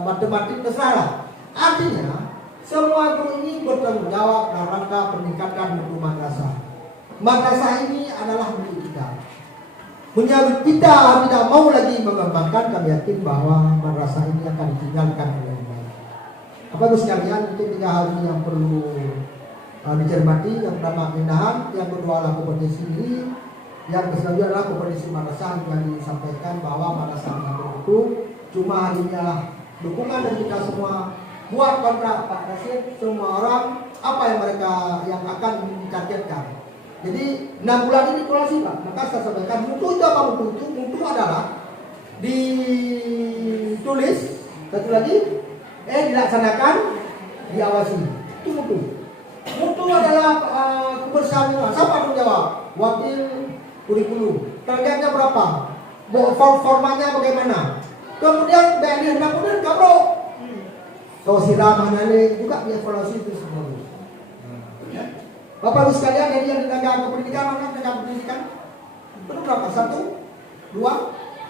matematik, terserah. Artinya semua guru ini bertanggung jawab dalam rangka peningkatan mutu madrasah. Madrasah ini adalah milik kita. Menyambut kita tidak mau lagi mengembangkan, kami yakin bahwa madrasah ini akan ditinggalkan oleh yang lain. Bapak Ibu sekalian, itu 3 hal ini yang perlu dicermati. Yang pertama pindahan, yang kedua adalah kompetisi ini, yang selanjutnya adalah kompetisi madrasah yang disampaikan bahwa madrasah itu cuma hari ini adalah dukungan dari kita semua. Buat kontrak Pak Rasid, semua orang apa yang mereka yang akan ditargetkan. Jadi 6 bulan ini kurasi Pak. Maka saya sampaikan mutu itu apa mutu itu? Mutu adalah ditulis, satu lagi dilaksanakan, diawasi. Itu mutu. bersama. Siapa yang jawab? Wakil kurikulum. Targetnya berapa? Formanya bagaimana? Kemudian BNI kemudian kabro. Kalau siraman ini juga dievaluasi itu semua. Bapak Ibu sekalian, jadi yang tenaga pendidikan mana tenaga pendidikan? Itu berapa? 1, 2,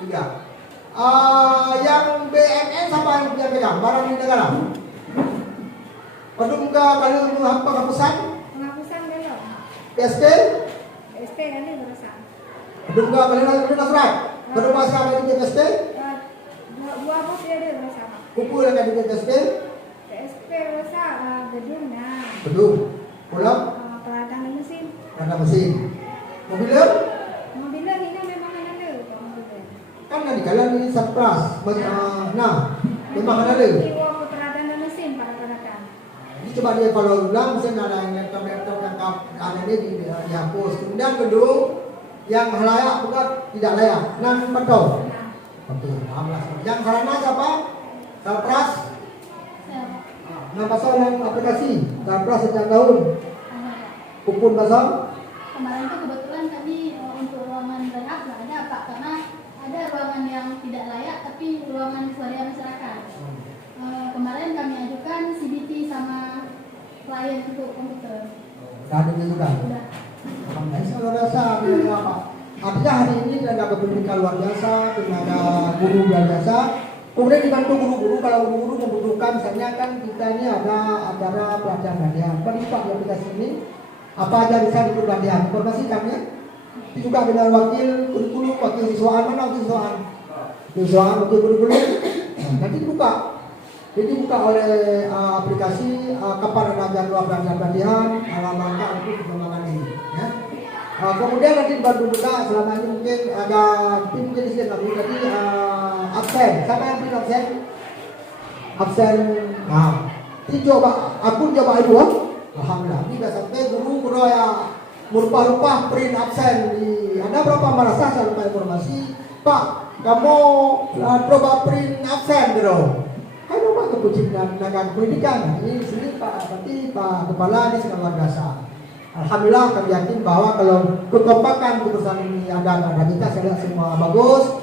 3. Yang BNN siapa yang punya pegang? Barang di negara. Pemuda kalau penghapusan? Penghapusan belum. PSK? PSK kan dia merasa. Pemuda kalau surat. Pemuda sekarang di PSK? Dua bos dia merasa. Kumpul yang ada di PSK? PSK merasa gedung nah. Gedung. Pulang? Peralatan mesin. Peralatan mesin. Mobilnya? Mobilnya ini memang ada. Kan di kalian ini surprise. Nah, memang ada. Peralatan mesin peralatan. Ini coba dia kalau ulang, misalnya ada yang laptop yang ada ini dihapus. Kemudian gedung yang layak bukan tidak layak. Nah, betul. Oke, 16. Yang sarana siapa? Surprise. Nah, pasal yang aplikasi surprise sejak tahun. Kupon pasal. Kemarin itu kebetulan kami untuk ruangan layak nggak ada Pak, karena ada ruangan yang tidak layak tapi ruangan suara masyarakat. Kemarin kami ajukan CBT sama klien untuk komputer. Sudah ada juga. Sudah. Alhamdulillah luar biasa. Apa? Artinya hari ini tenaga pendidikan luar biasa, tenaga guru luar biasa. Kemudian dibantu guru-guru, kalau guru-guru membutuhkan, misalnya kan kita ini ada acara pelatihan latihan. Bagi Pak di aplikasi ini, apa aja bisa ikut latihan? Informasi kami. Itu juga dengan wakil kurikulum, wakil siswaan, mana wakil siswaan? Siswaan, wakil kurikulum. Nanti buka. Jadi buka oleh aplikasi kapan ada jadwal pelatihan, alamat untuk perkembangan ini. Ya. Kemudian nanti dibantu juga selama ini mungkin ada tim jenis lagi tadi absen. Siapa yang pilih absen? Absen. Nah, ini coba akun coba ibu. Alhamdulillah. Ini sudah sampai guru ya merubah-rubah print absen di. Ada berapa merasa saya lupa informasi. Pak, kamu coba print absen gitu. Ayo Pak kepujian tenaga pendidikan. Ini sini Pak, berarti Pak Kepala ini sangat luar biasa. Alhamdulillah kami yakin bahwa kalau kekompakan keputusan ini ada kita, saya lihat semua bagus.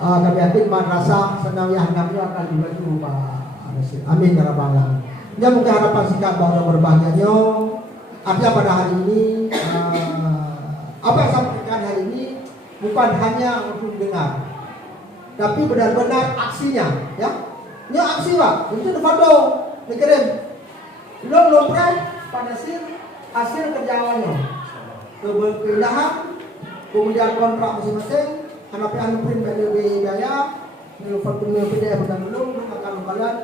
Kami yakin madrasah Sanawiyah Nabiyah akan dibantu Pak Rasul. Amin ya rabbal alamin. Ini mungkin harapan singkat bahwa berbahagianya. Artinya pada hari ini apa yang saya sampaikan hari ini bukan hanya untuk dengar, tapi benar-benar aksinya, ya. Ini aksi Pak, itu foto dikirim. Belum pada hasil kerjaannya, keindahan, kemudian kontrak masing-masing, anak print PDB biaya, foto PDF dan belum akan kalian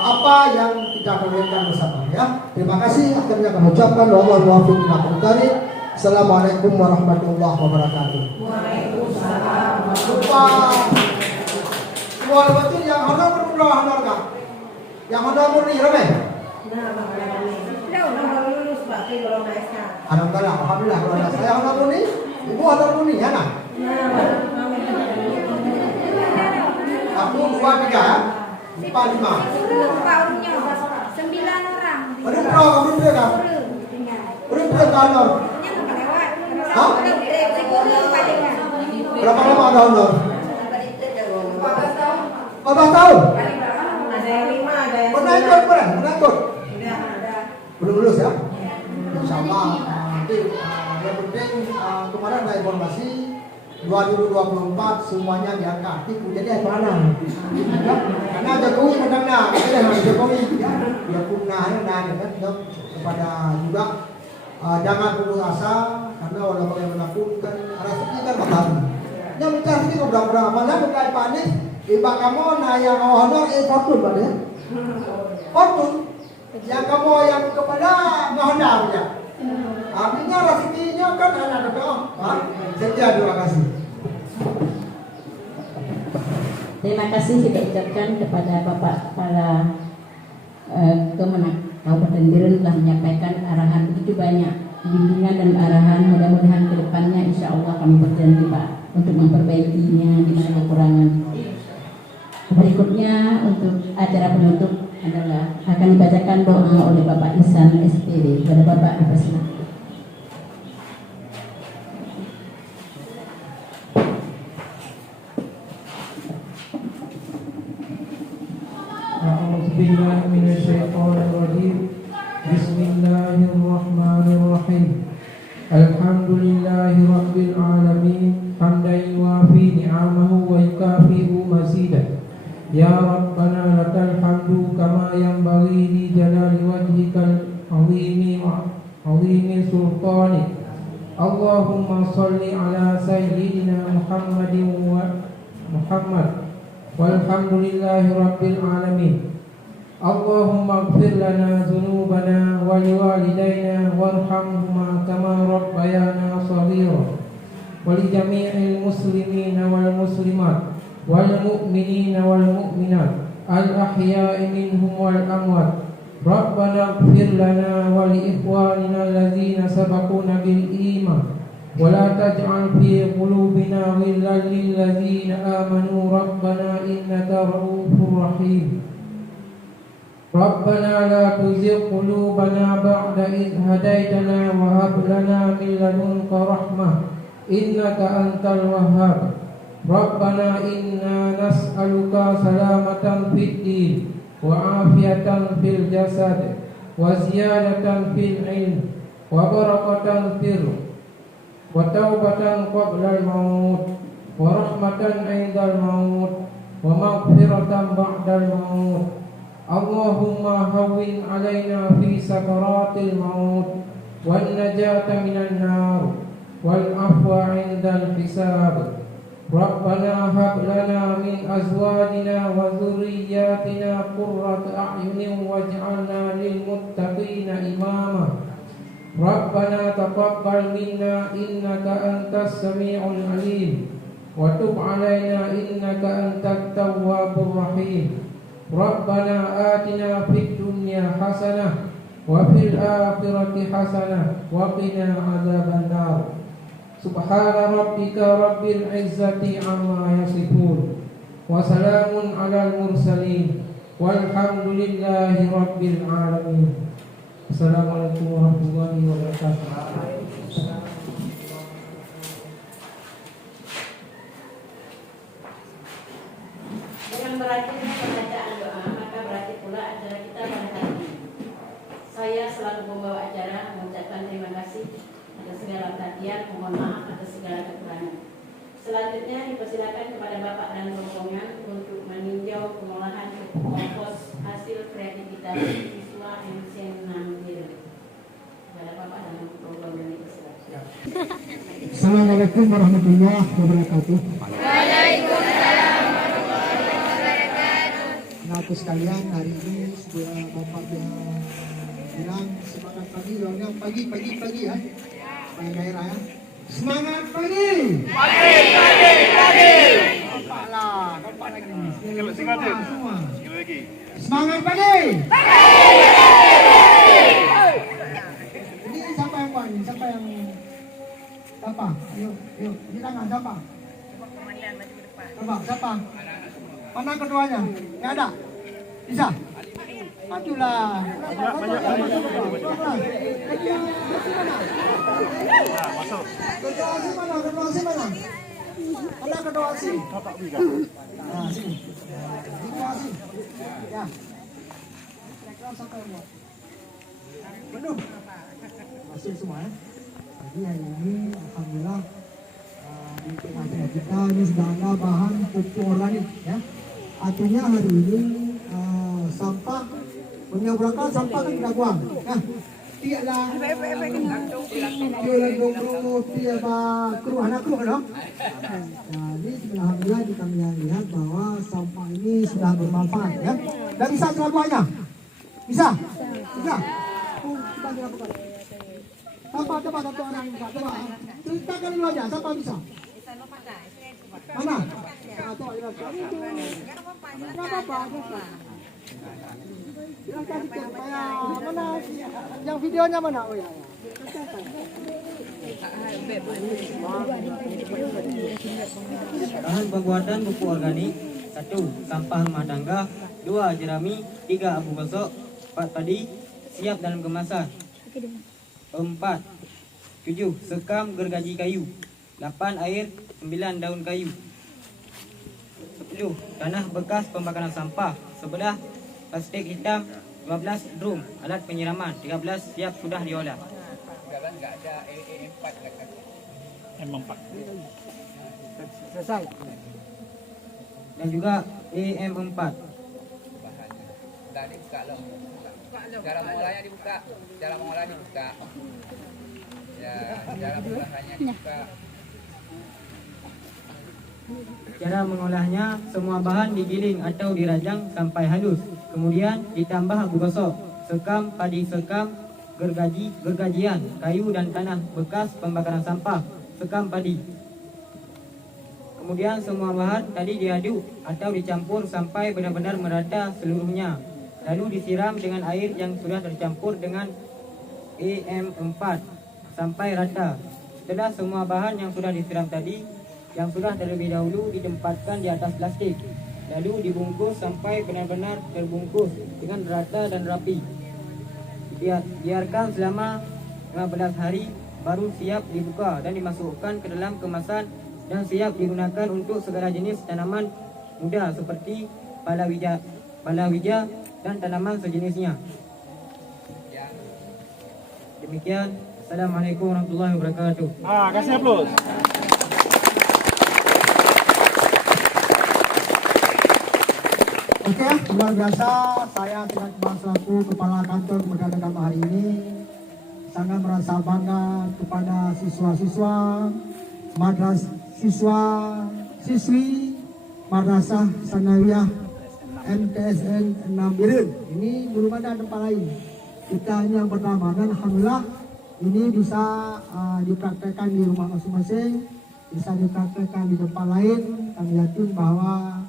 apa yang kita kerjakan bersama, ya. Terima kasih. Akhirnya kami ucapkan wallahu muwaffiq ila aqwamit. Assalamualaikum warahmatullahi wabarakatuh. Waalaikumsalam. Lupa Wal betul yang honor honor kan? Yang honor murni ramai. Lulus Pak, belum SK. Alhamdulillah, alhamdulillah. Kalau ada saya honor murni, ibu honor murni ya nak? Aku 2, 3, 4, 5. Paunya 9 orang. Udah kan? Udah kan honor. Hah? Berapa lama ada honor? 14 tahun. Ada yang 5, ada yang Pernah ikut? Udah ada. Belum lulus ya? Insyaallah. Nanti yang penting kemarin ada informasi 2024 semuanya diangkat. Itu jadi mana? Ya? Karena Jokowi menangnya, kita harus Jokowi ya. Dia punahnya kan kepada juga jangan putus asa karena walaupun bagaimanapun kan rezeki kan bakal. Yang minta rezeki berapa mana bukan panik. Iba kamu na yang honor fortune pada ya? Fortune yang kamu yang kepada honor ya. Artinya rezekinya kan ada doa. Sekian, terima kasih. Terima kasih kita ucapkan kepada Bapak Kepala Kemenang Kabupaten Biren telah menyampaikan arahan begitu banyak bimbingan dan arahan. Mudah-mudahan kedepannya insya Allah kami berjanji Pak untuk memperbaikinya di mana kekurangan. Berikutnya untuk acara penutup adalah akan dibacakan doa oleh Bapak Ihsan SPD kepada Bapak dipersilakan. billahi minasyaitonir rajim. Bismillahirrahmanirrahim. Alhamdulillahi rabbil alamin, hamdan yuwafi ni'amahu wa yukafi'u mazidah. Ya Rabbana lakal hamdu kama yanbaghi li jalali wajhikal azimi sultanik. Allahumma salli ala sayyidina Muhammadin wa Muhammad walhamdulillahi rabbil alamin. Allahumma ighfir lana dhunubana wa liwalidayna warhamhuma kama rabbayana shaghira wa li jami'il muslimina wal muslimat wal mu'minina wal mu'minat al ahya'i minhum wal amwat. Rabbana ighfir lana wa li ikhwanina alladzina sabaquna bil iman wa la taj'al fi qulubina ghillan lil ladzina amanu rabbana innaka ra'ufur rahim. Rabbana la tuzigh qulubana ba'da idh hadaytana wa hab lana min ladunka rahmah innaka antal wahhab. Rabbana inna nas'aluka salamatan fid din wa afiyatan fil jasad wa ziyadatan fil ilm wa barakatan fil wa taubatan qabla al maut wa rahmatan 'indal maut wa maghfiratan ba'dal maut. Allahumma hawwin 'alaina fi sakaratil maut wan najata minan nar wal afwa 'indal hisab. Rabbana hab lana min azwajina wa dhurriyyatina qurrata a'yunin waj'alna lil muttaqina imama. Rabbana taqabbal minna innaka antas sami'ul 'alim wa tub 'alaina innaka antat tawwabur rahim. Rabbana atina fid dunya hasanah wa fil akhirati hasanah wa qina adzaban nar. Subhana rabbika rabbil izzati amma yasifun wa salamun alal mursalin walhamdulillahi rabbil alamin. Assalamualaikum warahmatullahi wabarakatuh. Dengan berakhirnya pembacaan doa, maka berakhir pula acara kita pada hari ini. Saya selaku pembawa acara mengucapkan terima kasih atas segala perhatian, mohon maaf atas segala kekurangan. Selanjutnya dipersilakan kepada Bapak dan rombongan untuk meninjau pengolahan kompos hasil kreativitas siswa MCN 6 Biru. Kepada Bapak dan rombongan dipersilakan. Assalamualaikum warahmatullahi wabarakatuh. Anak sekalian, hari ini sudah Bapak bilang semangat pagi, yang pagi ya, supaya daerah ya. Semangat pagi. Alah, Bapak lagi. Semua. Semangat pagi. Ini siapa yang buat? Siapa yang? Siapa? Yuk, ini tangan siapa? Coba, siapa? Mana keduanya? Nggak ada? Bisa? Majulah. Kedua mana? Mana kedua sih? Nah, sini. Kedua sih. Ya. Penuh. Masih semua ya. Jadi hari ini alhamdulillah di tengah kita ini sudah ada bahan pupuk organik ya. Artinya hari ini sampah menyeberangkan sampah kan tidak buang ya. Tiada tiada kru anak kru kan. Jadi alhamdulillah kita melihat bahwa sampah ini sudah bermanfaat ya. Dan bisa semuanya. Bisa. Kita dilakukan. Coba anak coba. Ceritakan dulu aja, siapa bisa? Mana? Coba lihat. Apa? Silakan supaya mana? Yang videonya mana? Oh ya. Bahan pembuatan pupuk organik: 1. Sampah rumah tangga, 2. jerami, 3. abu gosok, 4. padi siap dalam kemasan, 4. 7. sekam gergaji kayu, 8. air, 9. daun kayu, 10. tanah bekas pembakaran sampah sebelah plastik hitam, 12 drum alat penyiraman, 13 siap sudah diolah. Jalan nggak ada E4 kan? M4. Selesai. Dan juga EM4. Bahannya. Tadi buka loh. Cara mengolahnya dibuka. Cara mengolah dibuka. Ya, cara mengolahnya dibuka. Cara mengolahnya, semua bahan digiling atau dirajang sampai halus. Kemudian ditambah abu gosok, sekam, padi sekam, gergajian, kayu dan tanah bekas pembakaran sampah, sekam padi. Kemudian semua bahan tadi diaduk atau dicampur sampai benar-benar merata seluruhnya. Lalu disiram dengan air yang sudah tercampur dengan EM4 sampai rata. Setelah semua bahan yang sudah disiram tadi, yang sudah terlebih dahulu ditempatkan di atas plastik, lalu dibungkus sampai benar-benar terbungkus dengan rata dan rapi. Biarkan selama 15 hari, baru siap dibuka dan dimasukkan ke dalam kemasan dan siap digunakan untuk segala jenis tanaman muda seperti palawija dan tanaman sejenisnya. Demikian, Assalamualaikum warahmatullahi wabarakatuh. Kasih aplaus. Oke, luar biasa. Saya tidak selaku Kepala Kantor Kementerian Agama hari ini sangat merasa bangga kepada siswa-siswa, siswi Madrasah Sanawiyah MTSN 6 Biren. Ini belum ada tempat lain. Kita ini yang pertama dan alhamdulillah ini bisa dipraktekkan di rumah masing-masing, bisa dipraktekkan di tempat lain. Kami yakin bahwa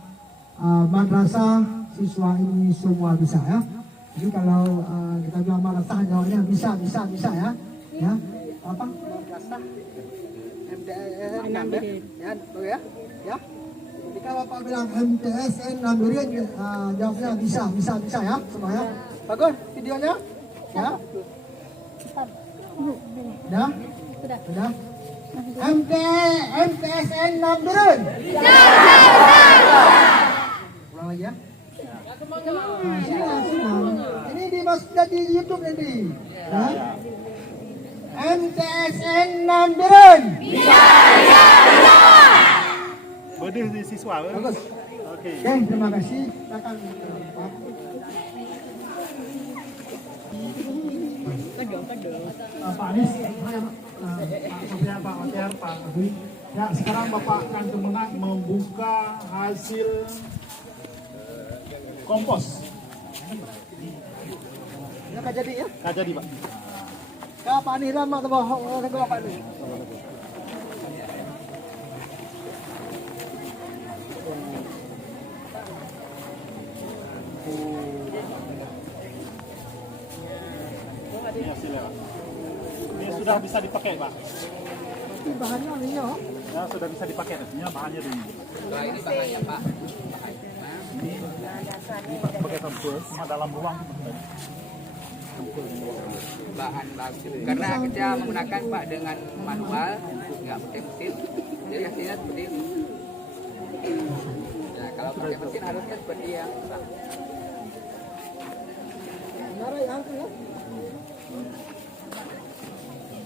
madrasah siswa ini semua bisa ya. Jadi kalau kita bilang madrasah jawabnya bisa ya. Ya. Apa? Madrasah MTSN 6 Biren. Ya. Ya. Jika Bapak bilang MTSN 6 Biren jawabnya bisa ya semua ya. Bagus videonya? Ya. Ya. Sudah. MTSN 6 Biren. Ulang lagi ya. Ini dimasukkan di YouTube nanti. Ya. MTSN 6 Biren. Berdeh di siswa. Bagus. Okey. Oke, terima kasih. Silakan. Pak Anies, Pak Otiar, Pak Dwi. Ya, sekarang Bapak akan kemenang membuka hasil kompos. Ya, Kak jadi ya. Kak jadi, Pak. Kak Pak Anies lama tu Bapak ni. Ini hasilnya, Pak. Ini sudah bisa dipakai, Pak. Ini bahannya ni ya. Ya, sudah bisa dipakai. Ini bahannya dulu. Nah, ini bahannya Pak. Ini pakai sampul, cuma dalam ruang. Bahan bagus. Karena kita menggunakan Pak dengan manual, nggak pakai mesin. Jadi hasilnya seperti ini. Nah, kalau pakai mesin harusnya seperti yang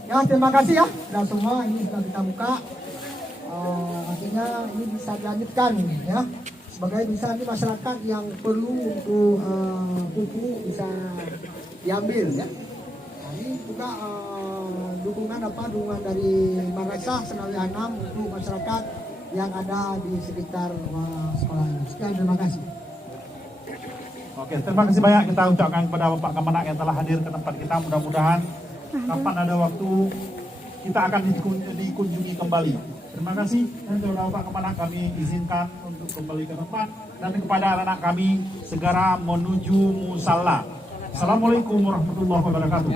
Ya, terima kasih ya. Sudah semua ini sudah kita buka. Akhirnya ini bisa dilanjutkan ya. Sebagai bisa ini masyarakat yang perlu untuk buku bisa diambil ya. Nah, ini juga dukungan dari Madrasah Sanawiyah 6 untuk masyarakat yang ada di sekitar sekolah ini. Sekian, terima kasih. Oke, terima kasih banyak kita ucapkan kepada Bapak Kemenak yang telah hadir ke tempat kita. Mudah-mudahan kapan ada waktu kita akan dikunjungi kembali. Terima kasih dan kepada Bapak Kemenak kami izinkan untuk kembali ke tempat dan kepada anak-anak kami segera menuju musala. Assalamualaikum warahmatullahi wabarakatuh.